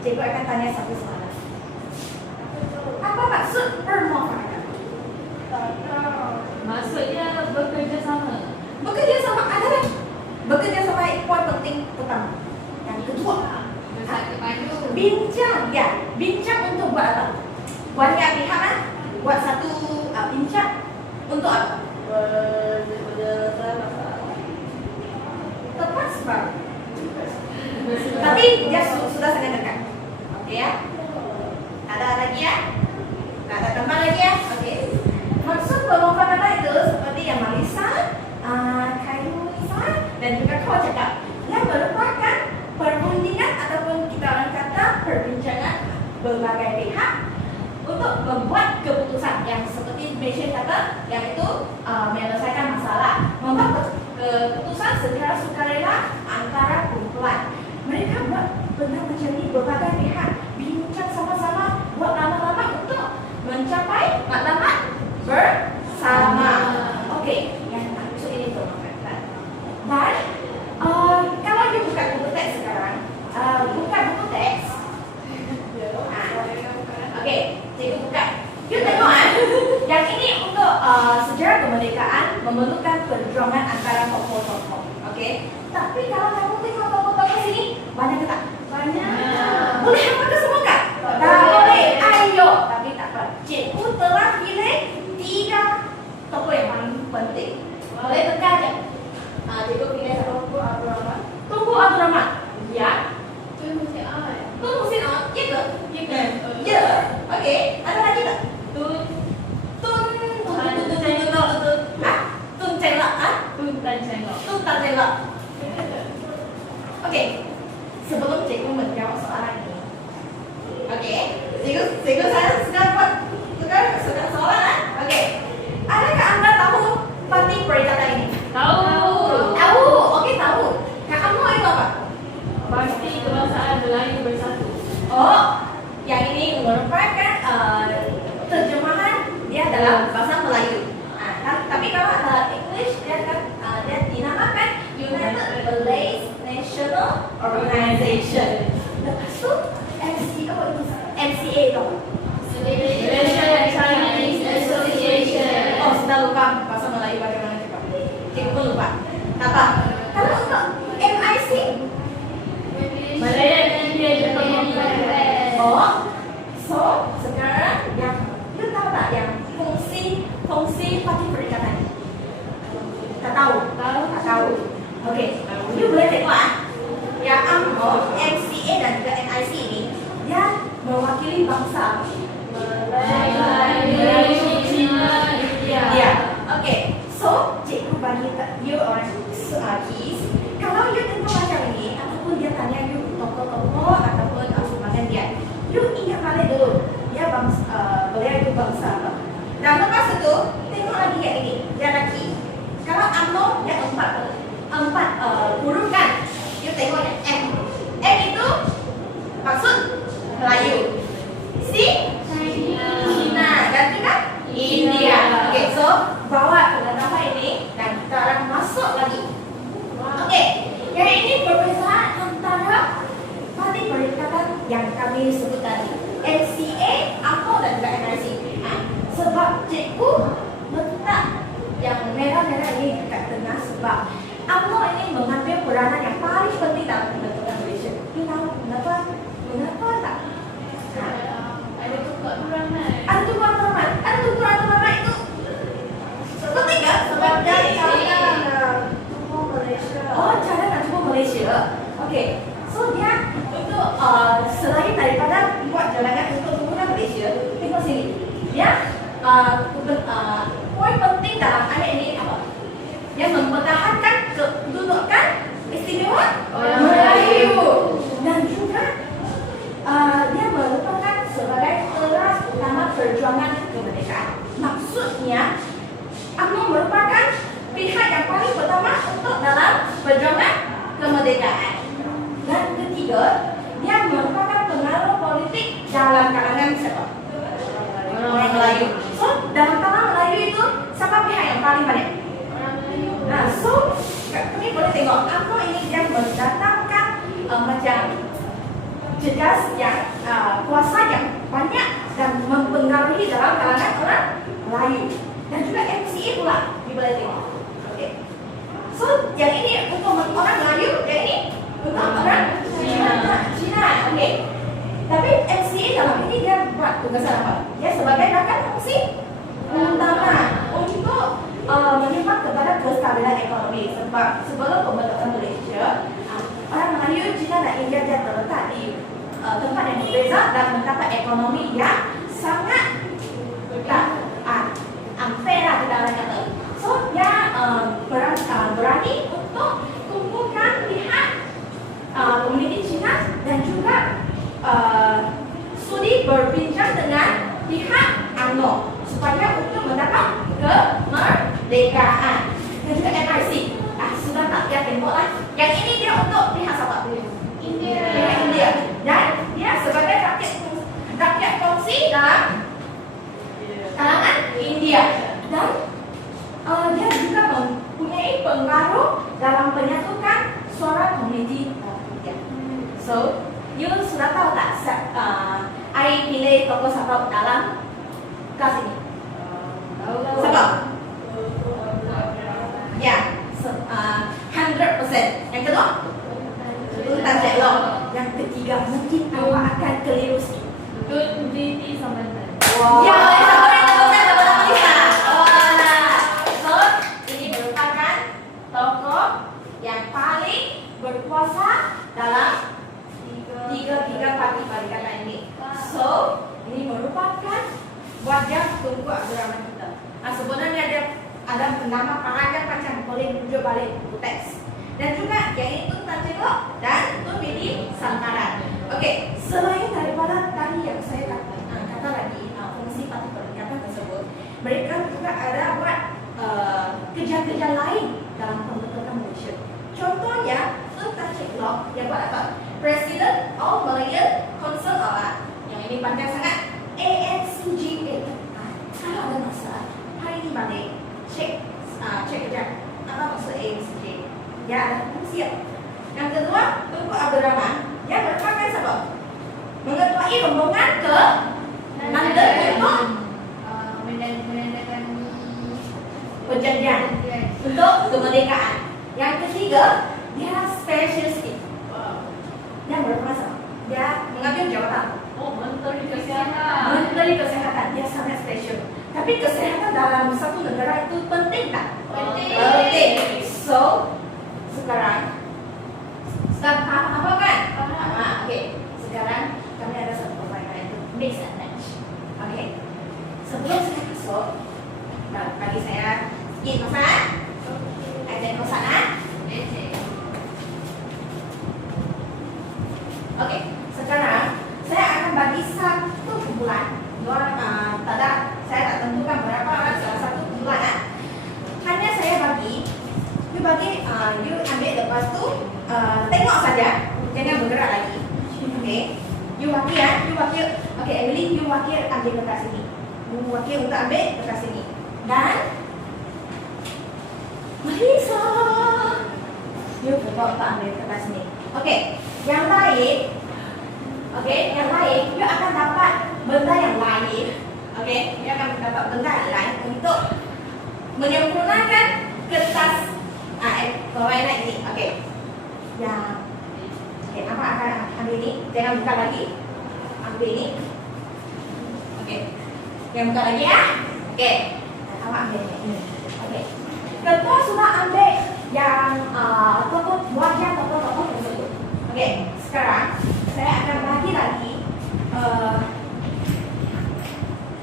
Cikgu akan tanya satu soalan. Apa maksud permuafakat? Maksudnya bekerja sama. Bekerja sama adalah bekerja sama poin penting pertama. Yang kedua, Bersatu padu. bincang, ya, bincang untuk buat apa? Banyak pihak kan? Buat satu bincang untuk apa? Tepat sebab. Tapi dia sudah sangat dekat. Oke ya? Ada lagi ya? Tak ada tambah lagi ya? Oke. Maksud permufakatan itu seperti yang Marisa, Kairunisa dan juga kau cakap, yang merupakan perundingan ataupun kita orang kata perbincangan berbagai pihak untuk membuat keputusan yang seperti Malaysia kata, yang itu menyelesaikan masalah, membuat keputusan secara sukarela antara kumpulan. Mereka buat benda macam ni berbagai pihak bincang sama-sama buat lama-lama untuk mencapai matlamat bersama. Okey, yang maksud ini tu dan kalau you buka buku teks sekarang, buka buku teks. Okey, cikgu buka. You tengok yang ini untuk sejarah kemerdekaan memerlukan perjuangan antara tokoh-tokoh. Okey. Tapi kalau kamu tengok tokoh-tokoh sini, banyak ke tak? Banyak. Boleh hafal semua kan? Tak boleh. Ayo, tapi tak apa. Cikgu telah pilih 3 tokoh yang paling penting. Boleh tekan je. Cikgu pilih satu Tunku Abdul Rahman. Tunku Abdul Rahman. Ya. Tun Hussein Ahmad. Tun Hussein Ahmad. Ya ke? Ya kan? Ya. Okey. Ada lagi tak? Tun Tun Cheng Lock. Tun Tan Cheng Lock. Tun Tan Cheng Lock. Okey. Sebelum cikgu menjawab soalan ini. Okey. Cikgu saya sedang soalan. Okey. Adakah anda tahu Parti Perikatan ini? Tahu. Tahu. Okey, tahu. Kak Amno itu apa? Parti Kebangsaan Melayu Bersatu. Oh, yang ini merupakan terjemahan dia dalam bahasa Melayu. Tapi kalau ada English dia dinamakan United Malays National Organization. Lepas tu MCA tu. Malaysia Chinese Association. Oh, sudah lupa bahasa Melayu bagaimana cakap. Cikgu pun lupa. Tak apa. Kalau untuk MIC, Malaya India Jepang. oh, so sekarang yang you tahu tak yang fungsi Parti Perikatan ini? Tak tahu? Tahu. Tak tahu. Okey. You boleh tengok yang UMNO, MCA dan juga NIC ini dia mewakili bangsa Melayu, Cina, India. Ya. Okey. So, cikgu bagi you orang keys. Kalau you tengok macam ini ataupun dia tanya you tokoh-tokoh ataupun sumbangan dia, you ingat balik dulu dia beliau itu bangsa apa. Dan lepas itu tengok lagi yang ini, dia lagi. Kalau UMNO dia 4 huruf kan. You tengok yang M. M itu maksud Melayu. C Cina dan juga India. Okay, so bawa ke nama ini dan kita akan masuk lagi. Okay, yang ini perbezaan antara Parti Perikatan yang kami sebut tadi, MCA, UMNO dan juga NIC. Sebab cikgu letak yang merah-merah ini dekat tengah sebab UMNO ini mengambil peranan yang paling penting dalam pembentukan Malaysia. You tahu kenapa? Kenapa tak? Ada Tunku Abdul Rahman. Ada Tunku Abdul Rahman. Ada Tunku Abdul Rahman itu penting kan? Sebab dia Tunku Malaysia. Oh, cadangan Tunku Malaysia. Okey. So dia untuk selain daripada buat jalangan untuk Tunku Malaysia, tengok sini. Dia poin penting dalam ayat ini apa? Dia mempertahankan kedudukan istimewa Melayu dan juga dia merupakan sebagai teras utama perjuangan kemerdekaan. Maksudnya, UMNO merupakan pihak yang paling pertama untuk dalam perjuangan kemerdekaan. Dan ketiga, dia merupakan pengaruh politik dalam kalangan siapa? Orang Melayu. So, dalam kalangan Melayu itu siapa pihak yang paling banyak? Orang Melayu. Nah, so kami boleh tengok UMNO ini dia mendatangkan macam cerdas yang kuasa yang banyak dan mempengaruhi dalam kalangan orang Melayu. Dan juga MCA pula di boleh tengok. Okay. So yang ini untuk orang Melayu, yang ini untuk orang Cina. Okay. Tapi MCA dalam ini dia buat tugasan apa? Dia sebagai rakan fungsi utama untuk menyebab kepada kestabilan ekonomi. Sebab sebelum pembentukan Malaysia, orang Melayu, Cina dan India dia terletak di tempat yang berbeza dan mendapat ekonomi yang sangat unfair lah kita orang kata. So dia berani untuk kumpulkan pihak komuniti Cina dan juga sudi berbincang dengan pihak UMNO supaya untuk mendapat kemerdekaan. Dan juga MIC sudah tak dia tembok lah. Yang ini dia untuk pihak siapa? India. Pihak India. Dan dia sebagai rakyat kongsi dalam kalangan India. Dan dia juga mempunyai pengaruh dalam penyatukan suara komuniti India. So, you sudah tahu tak I pilih tokoh siapa dalam kelas ini? Siapa? Ya, 100%. Yang kedua? Tan Jack Long. Yang ketiga, mungkin awak akan keliru sikit. Tun Viti Samantha. Wow. Ya, so, ini merupakan tokoh yang paling berkuasa dalam tiga parti Perikatan ini. So, ini merupakan wajah Tunku Abdul Rahman kita. Sebenarnya dia ada nama panjang macam boleh rujuk balik buku teks. Dan juga yang itu Tan Jack Long dan Tun Viti Samantha. Okey, selain daripada tadi yang saya kata lagi fungsi parti Perikatan tersebut, mereka juga ada buat kerja-kerja lain dalam pembentukan Malaysia. Contohnya Tun Tan Jack Long yang buat apa? President of Malayan Council of Art. Yang ini panjang sangat. ANCGA. Kalau ada masalah, hari ini balik cek kejap apa maksud ANCGA. Ya, ada fungsi apa? Yang kedua, Tunku Abdul Rahman yang merupakan siapa? Mengetuai rombongan ke London untuk menandakan perjanjian untuk kemerdekaan. Yang ketiga, dia specialist. Dia merupakan siapa? Dia mengambil jawatan Menteri Kesihatan. Menteri Kesihatan. Dia sangat spesial. Tapi kesihatan dalam satu negara itu penting tak? Penting. So, sekarang sudah paham apa kan? Okey. Sekarang kami ada satu permainan itu mix and match. Okey. Sebelum saya masuk, bagi saya sedikit masa. Ada ke sana. Okey. Sekarang saya akan bagi satu kumpulan. Saya tak tentukan berapa salah satu kumpulan. Hanya saya bagi. You ambil lepas tu tengok saja, jangan bergerak lagi. Okay, you wakil. Okay, Emily, you wakil ambil kertas ini. You wakil untuk ambil kertas ini. Dan Marisa, you forgot untuk ambil kertas ini. Okay, yang lain, you akan dapat benda yang lain. Okay, you akan dapat benda yang lain untuk menyempurnakan kertas permainan ini. Okey. Apa akan ambil ini? Jangan buka lagi. Ambil ini. Okey. Jangan buka lagi ya. Okey. Awak ambil ini. Okey. Ketua sudah ambil yang tokoh tersebut. Okey. Sekarang saya akan bagi lagi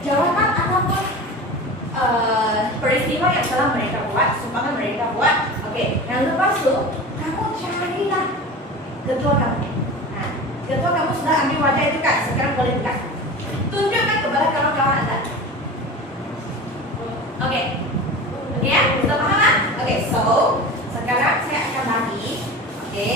jawatan ataupun peristiwa yang telah mereka buat, sumbangan mereka buat. Okey, yang lepas tu kamu carilah ketua kamu. Ketua kamu sudah ambil wajah itu kan? Sekarang boleh buka. Tunjukkan kepada kawan-kawan anda. Okey. Okey ya? Sudah paham kan? Okey, so sekarang saya akan bagi. Okey.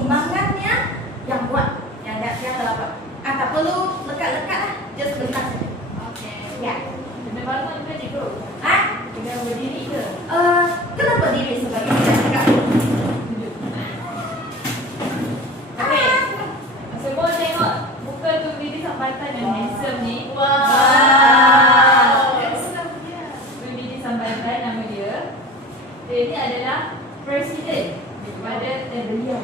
sumbangannya yang kuat, yang terlalu. Tak perlu lekat-lekat lah, just bentar saja. Okey. Ya. Kena bangun ke cikgu? Kena berdiri ke? Kenapa diri sebagai tidak tegak? Duduk. Okey. Semua tengok muka tu Didi Sambatan yang handsome ni. Tu Didi Sambatan nama dia. Dia ni adalah Presiden daripada beliau.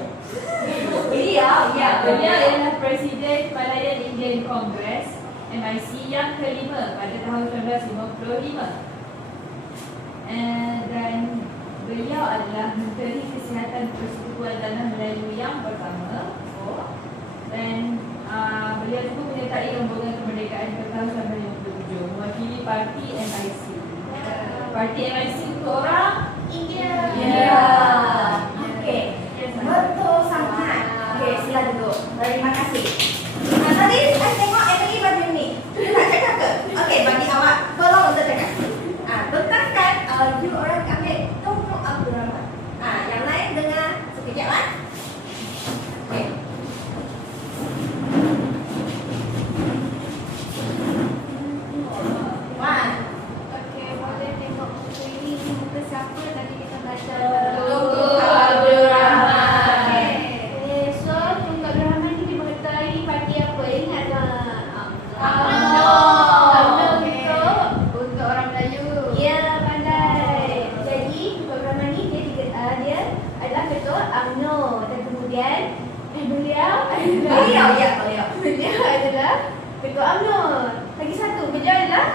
Beliau adalah Presiden Malayan Indian Congress MIC yang kelima pada tahun 1955. Dan beliau adalah Menteri Kesihatan Persekutuan Tanah Melayu yang pertama. Dan beliau juga menyertai rombongan kemerdekaan pada tahun 1957 mewakili parti MIC. Parti MIC untuk orang India. Okey. Betul sangat. Okey, sila duduk. Terima kasih. Tadi saya tengok Emily baju ni. Nak cakap ke? Okey, bagi awak tolong untuk cakap. Bentangkan you orang ambil Tunku Abdul Rahman. Yang lain dengar sekejap ah. Okey. One. Okey, boleh tengok muka ini. Muka siapa tadi kita baca? Tunku Abdul Rahman. Okey, so Tunku Abdul Rahman ni dibertai parti apa? Ingat tak? UMNO. Untuk orang Melayu. Ya, pandai. Jadi, Tunku Abdul Rahman ni dia adalah ketua UMNO dan kemudian beliau adalah ketua UMNO. Lagi satu, beliau adalah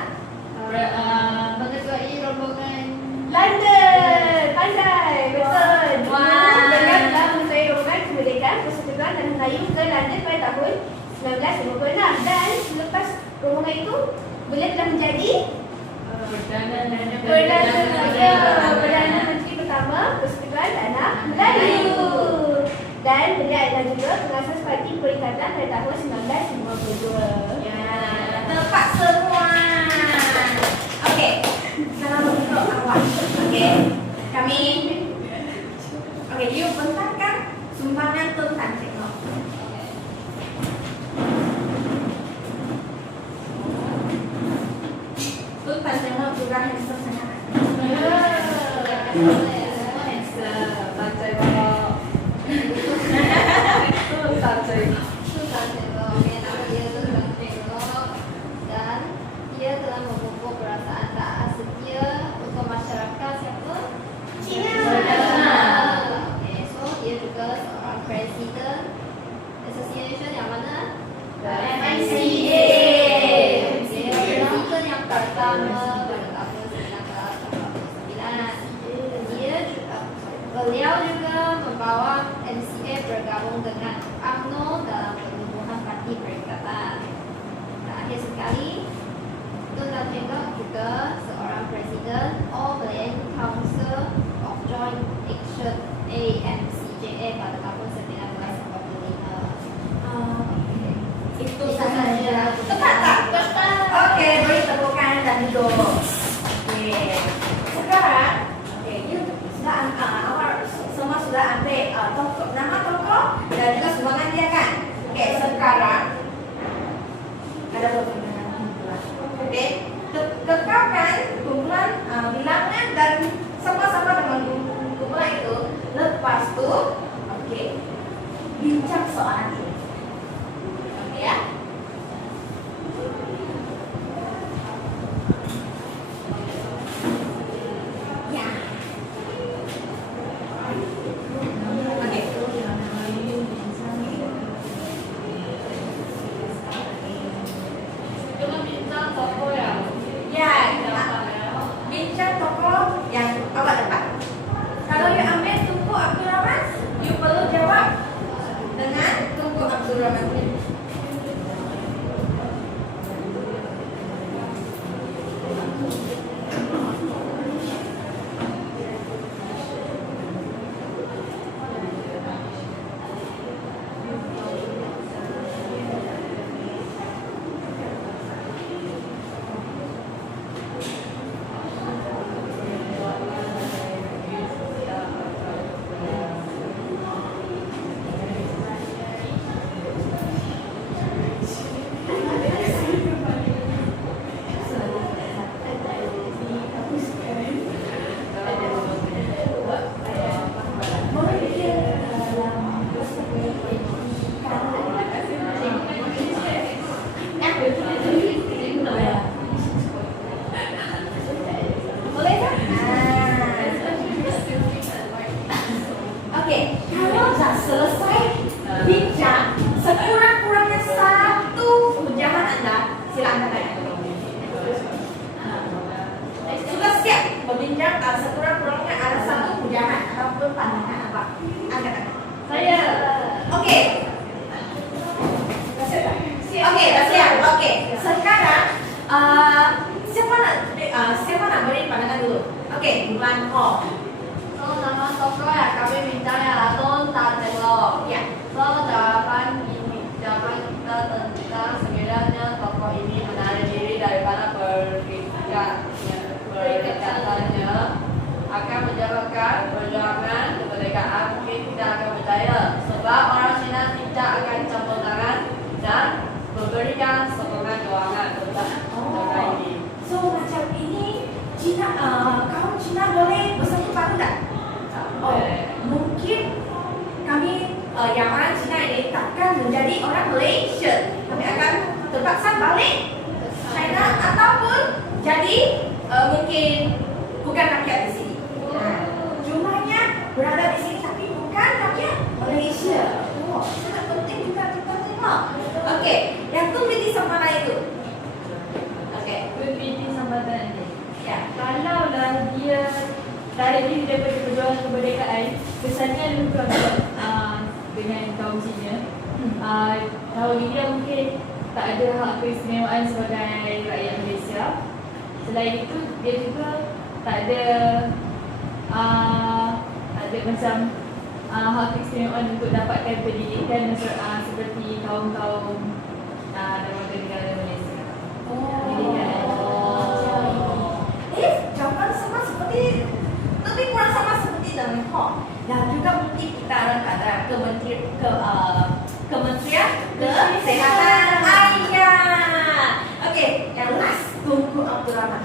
Mengetuai rombongan London. Pandai, betul. Wah. Beliau telah mengetuai rombongan kemerdekaan Persekutuan Tanah Melayu ke London pada tahun 1956 dan selepas rombongan itu beliau telah menjadi Perdana Menteri pertama Persekutuan Tanah Melayu. Dan beliau adalah juga pengasas Parti Perikatan pada tahun 1952. Tepat semua. Okey. Salam untuk awak. Okey. Kami you bentangkan sumbangan Tun Tan Seng Noh. Tun Tan Seng Noh juga handsome sangat. Dia telah memupuk perasaan tak setia untuk masyarakat siapa? Cina. Okay, so dia juga seorang presiden association yang mana? MICA. Dia presiden yang pertama pada tahun 1989. Beliau juga membawa MCA bergabung dengan UMNO dalam penubuhan Parti Perikatan. Terakhir sekali, Tun Tan Seng Noh juga seorang presiden All Malayan Council of Joint Action AMCJA pada tahun 1945. Itu sahaja. Tepat tak? Tepat. Okey, beri tepukan dan duduk. Okey. Sekarang, okey, you sudah awak semua sudah ambil tokoh, nama tokoh dan juga sumbangan dia kan? Okey, sekarang ada perpindahan kumpulan. Okey, kekalkan kumpulan bilangan dan sama-sama dengan kumpulan itu. Lepas tu, okey, bincang soalan ini. Okey ya? Ya. Okey. cuma bintang tokoh ya. Ya, bincang tokoh yang awak dapat. Kalau you ambil Tunku Abdul Rahman, you perlu jawab dengan Tunku Oke. Oke, dah siap. Oke. Sekarang siapa nak beri pandangan dulu? Oke, Bulan Ho. So, nama tokoh ya kami minta ya Don Tadelo. Ya. So, jawaban kita tentang sekiranya tokoh ini menarik diri daripada perikatannya akan menyebabkan perjuangan kemerdekaan, mungkin kita akan percaya sebab orang Cina tidak akan campur tangan dan memberikan sokongan keuangan tentang negara ini. So macam ini Cina, kaum Cina boleh bersatu padu tak? Oh, mungkin kami yang orang Cina ini takkan menjadi orang Malaysia. Kami akan terpaksa balik China ataupun jadi mungkin bukan rakyat di sini. Jumlahnya berada di sini tapi bukan rakyat Malaysia. Oh, sangat penting juga kita tengok. Okey, yang tu pilih sama lain itu. Okey, Pilih sambatan ni. ya. Kalaulah dia tarik diri daripada perjuangan kemerdekaan, kesannya lebih kuat dengan kaum Cina. Kaum India mungkin tak ada hak keistimewaan sebagai rakyat Malaysia. Selain itu, dia juga tak ada macam hak keistimewaan untuk dapatkan pendidikan seperti kaum-kaum daripada negara Malaysia. Jawapan sama seperti lebih kurang sama seperti dengan Ho. Dan juga mungkin kita ada Kementerian Kesehatan. Okey, yang last Tunku Abdul Rahman.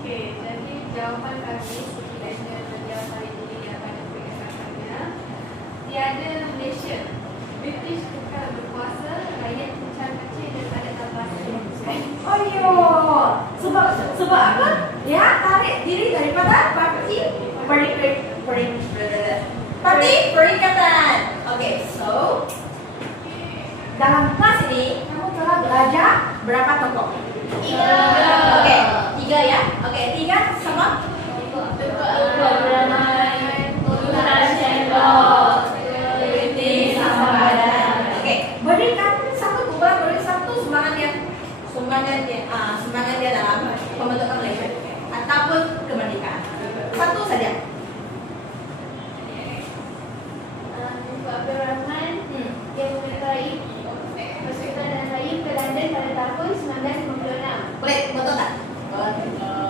Okey, jadi jawapan kami sekiranya beliau hari ini akan memperkatakannya tiada Malaysia. British kekal berkuasa, rakyat kecil kecil dan tak ada tambah. Sebab apa? Ya, tarik diri daripada Perikatan. Okey, so dalam kelas ini kamu telah belajar berapa tokoh? 3. Okey, 3 ya. Okey, 3 sama. Okey, berikan satu bulan, beri satu sumbangan dia dalam pembentukan Malaysia ataupun kemerdekaan. Satu saja. Abdul Rahman yang menyertai Persekutuan dan Melayu ke London pada tahun 1956. Boleh, betul tak?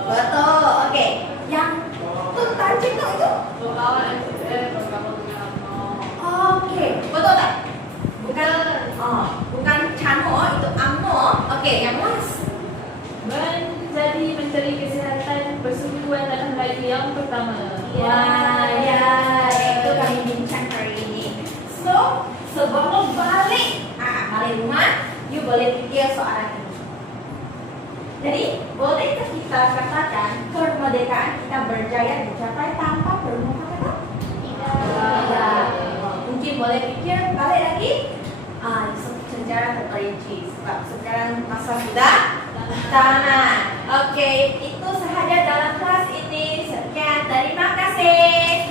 Betul. Okey. Yang tu tajuk tu itu? Pembawa MCA bergabung dengan UMNO. Okey, betul tak? Bukan Chano, itu UMNO. Okey, yang last. Menjadi Menteri Kesihatan Persekutuan Tanah Melayu yang pertama. Wah, ya, itu kami bincang hari ini. So, sebelum balik rumah, you boleh fikir soalan ini. Jadi, bolehkah kita katakan kemerdekaan kita berjaya dicapai tanpa permukaan? Tidak. Mungkin boleh fikir balik lagi. Sejarah terperinci. Sebab sekarang masa sudah tanah. Okey, itu sahaja dalam kelas ini. Sekian, terima kasih.